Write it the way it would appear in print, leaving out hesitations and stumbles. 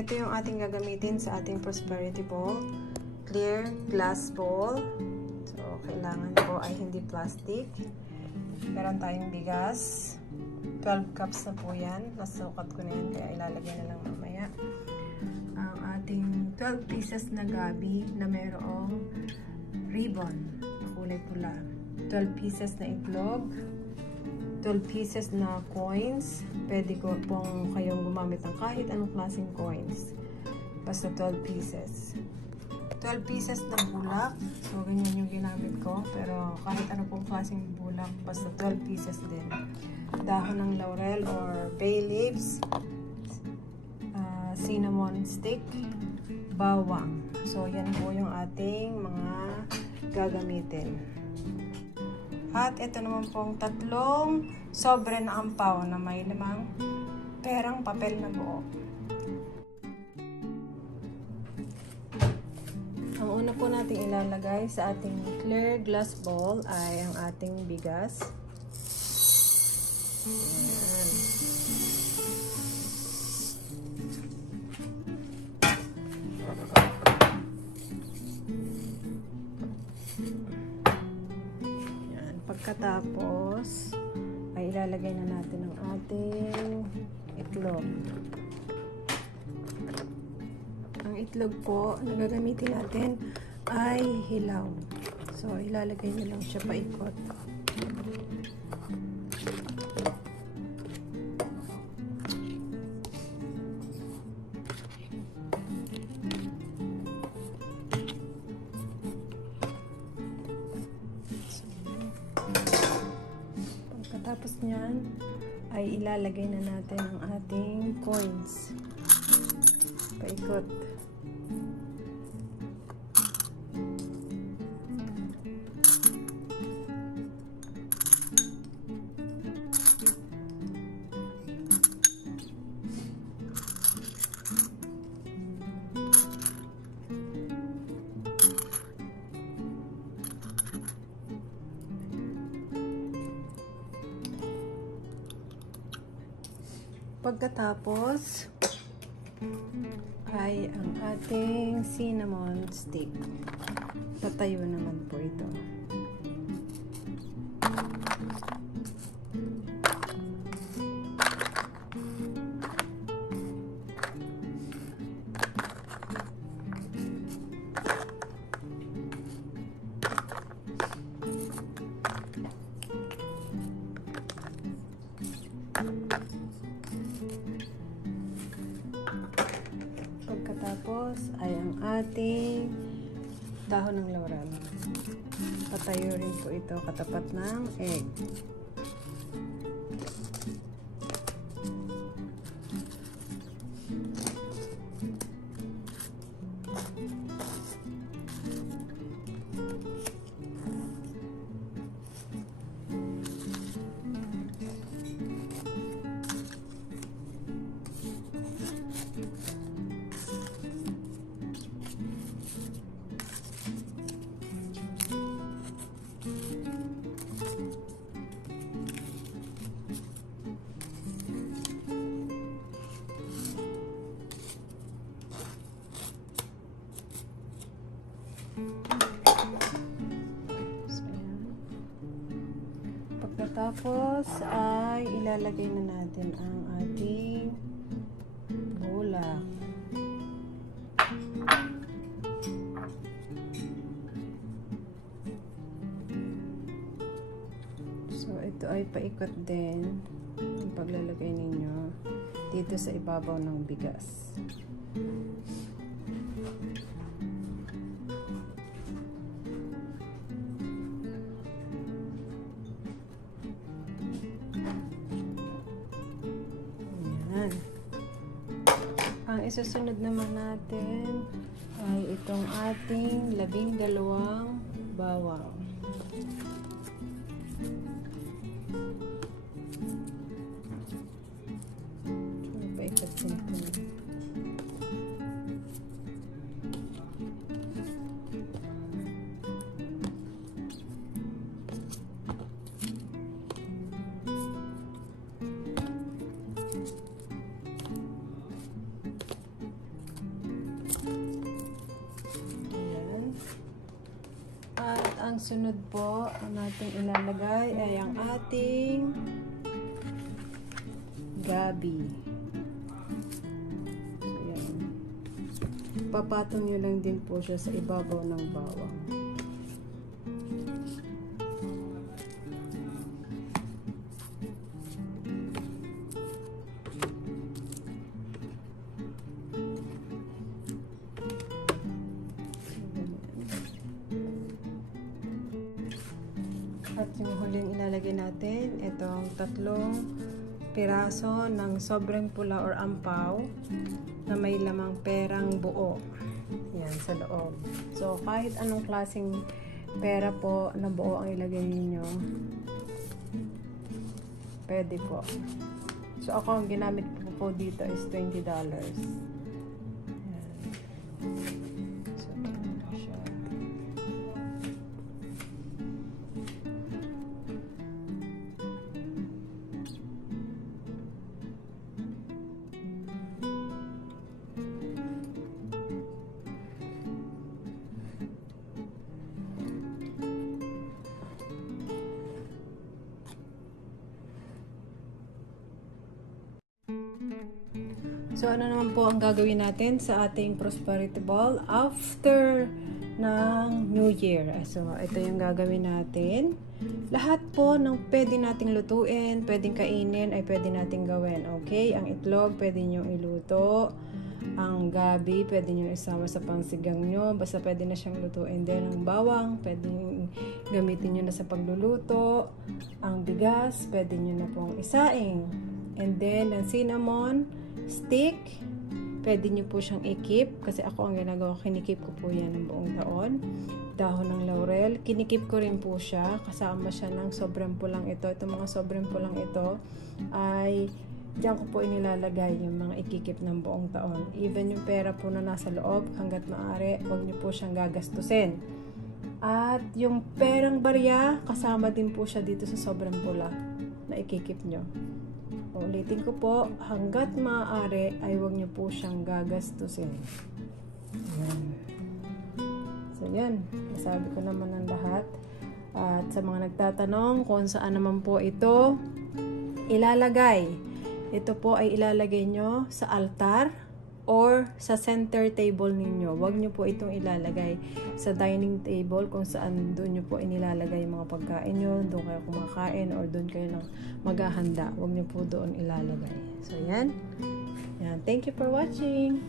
Ito yung ating gagamitin sa ating prosperity bowl. Clear glass bowl. So, kailangan po ay hindi plastic. Meron tayong bigas. 12 cups na po yan. Nasukat ko na yan, kaya ilalagay na lang mamaya. Ang ating 12 pieces na gabi na mayroong ribbon na kulay pula. 12 pieces na itlog. 12 pieces na coins. Pwede ko pong kayong gumamit ng kahit anong klaseng coins. Basta 12 pieces. 12 pieces na bulak. So, ganyan yung ginamit ko. Pero kahit ano pong klaseng bulak, basta 12 pieces din. Dahon ng laurel or bay leaves, cinnamon stick, bawang. So, yan po yung ating mga gagamitin. At ito naman pong tatlong sobre na ampaw na may limang perang papel na buo. Ang una po natin ilalagay sa ating clear glass bowl ay ang ating bigas. Ayan. Ayan. Pagkatapos ay ilalagay na natin ang ating itlog. Ang itlog po na gagamitin natin ay hilaw. So, ilalagay na lang siya paikot. Pagkatapos niyan, ay ilalagay na natin ang ating coins. Paikot. Pagkatapos ay ang ating cinnamon stick. Tatayo naman po ito. Pagkatapos ay ang ating dahon ng laurel. Patayo rin po ito katapat ng egg. Pagkatapos ay ilalagay na natin ang ating bulak. So ito ay paikot din ang paglalagay ninyo dito sa ibabaw ng bigas. Ang isusunod naman natin ay itong ating 12 bawang. So, paikot din ito. ang sunod po ang ating ilalagay ay ang ating gabi. So, yan. Papatong nyo lang din po siya sa ibabaw ng bawang. At yung huling ilalagay natin, itong 3 piraso ng sobrang pula or ampaw na may lamang perang buo. Yan, sa loob. So, kahit anong klaseng pera po na buo ang ilagay niyo, pwede po. So, ako ang ginamit ko po dito is $20. Yan. So, ito na siya. So, ano naman po ang gagawin natin sa ating prosperity ball after ng New Year? So, ito yung gagawin natin. Lahat po ng pwede nating lutuin, pwedeng kainin, ay pwede nating gawin. Okay? Ang itlog, pwede nyo iluto. Ang gabi, pwede nyo isama sa pangsigang nyo. Basta pwede na siyang lutuin din. Ang bawang, pwede nyo gamitin nyo na sa pagluluto. Ang bigas, pwede nyo na pong isaing. And then, ang cinnamon stick, pwede nyo po siyang i-keep. Kasi ako ang ginagawa, kinikip ko po yan ng buong taon. Dahon ng laurel, kinikip ko rin po siya. Kasama siya ng sobrang pulang ito. Itong mga sobrang pulang ito ay diyan ko po inilalagay yung mga ikikip ng buong taon. Even yung pera po na nasa loob, hanggat maaari, huwag nyo po siyang gagastusin. At yung perang barya, kasama din po siya dito sa sobrang pula na ikikip nyo. Ulitin ko po, hanggat maaari ay huwag nyo po siyang gagastusin. Ayan. So yan, nasabi ko naman ang lahat. At sa mga nagtatanong kung saan naman po ito ilalagay, ito po ay ilalagay nyo sa altar or sa center table ninyo. Huwag nyo po itong ilalagay sa dining table kung saan doon nyo po inilalagay yung mga pagkain nyo, doon kayo kumakain or doon kayo lang maghahanda. Huwag nyo po doon ilalagay. So, yan. Yan. Thank you for watching.